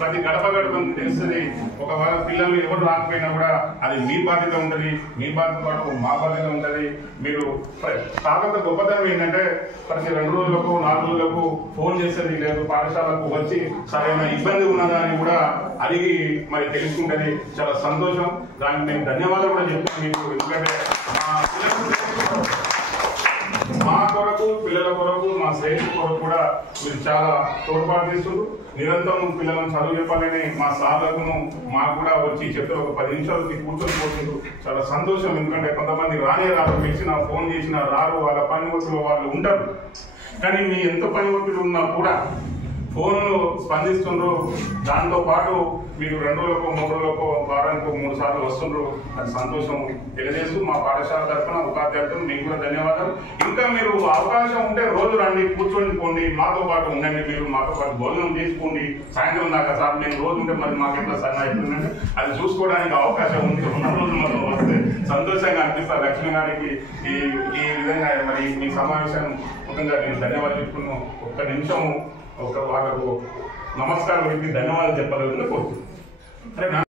ప్రతి గడప తెలుస్తుంది. ఒకవేళ పిల్లలు ఎవరు రాకపోయినా కూడా అది మీ బాధ్యత ఉంటుంది, మీ బాధ్యత పాటు మా బాధ్యత ఉంటుంది. మీరు కాకపోతే గొప్పతనం ఏంటంటే ప్రతి 2 రోజులకు 4 రోజులకు ఫోన్ చేసేది లేదు, పాఠశాలకు వచ్చి సరైన ఇబ్బంది ఉన్నదా అని కూడా అడిగి మరి తెలుసుకుంటుంది. చాలా సంతోషం. దానికి నేను ధన్యవాదాలు కూడా చెప్తాను మీకు. ఎందుకంటే మా కొరకు, పిల్లల కొరకు, మా స్నేహితుల కొరకు కూడా మీరు చాలా తోడ్పాటు చేస్తున్నారు. నిరంతరం పిల్లలను చదువు చెప్పాలని మా సార్లకును మాకు కూడా వచ్చి చెప్తే ఒక 10 నిమిషాలకి కూర్చొని పోతున్నారు. చాలా సంతోషం. ఎందుకంటే కొంతమంది రారు, పిలిచినా ఫోన్ చేసినా రారు, వాళ్ళ పని ఒత్తిడిలో వాళ్ళు ఉంటారు. కానీ మీ ఎంత పని ఒత్తిడి ఉన్నా కూడా ఫోన్లు స్పందిస్తుండ్రు. దాంతో పాటు మీరు 2 రోజులకు 3 రోజులకు వారానికి 3 సార్లు వస్తుండ్రు. అది సంతోషం తెలియజేస్తూ మా పాఠశాల తరఫున ఉపాధ్యాయులతో మీకు కూడా ధన్యవాదాలు. ఇంకా మీరు అవకాశం ఉంటే రోజు రండి, కూర్చొని పోండి, మాతో పాటు ఉండండి. మీరు మాతో పాటు భోజనం చేసుకోండి. సాయంత్రం దాకా సార్ నేను రోజు ఉంటే మరి మాకు ఎట్లా సన్న అవుతుందంటే అది చూసుకోవడానికి అవకాశం ఉంది. 2 రోజులు మనం వస్తే సంతోషంగా అనిపిస్తారు. లక్ష్మి గారికి ఈ విధంగా మరి మీ సమావేశం ముఖ్యంగా నేను ధన్యవాదాలు చెప్పుకున్నాను. ఒక్క నిమిషం వాళ్ళకు నమస్కారం పెట్టి ధన్యవాదాలు చెప్పాలని కోరుతున్నాను.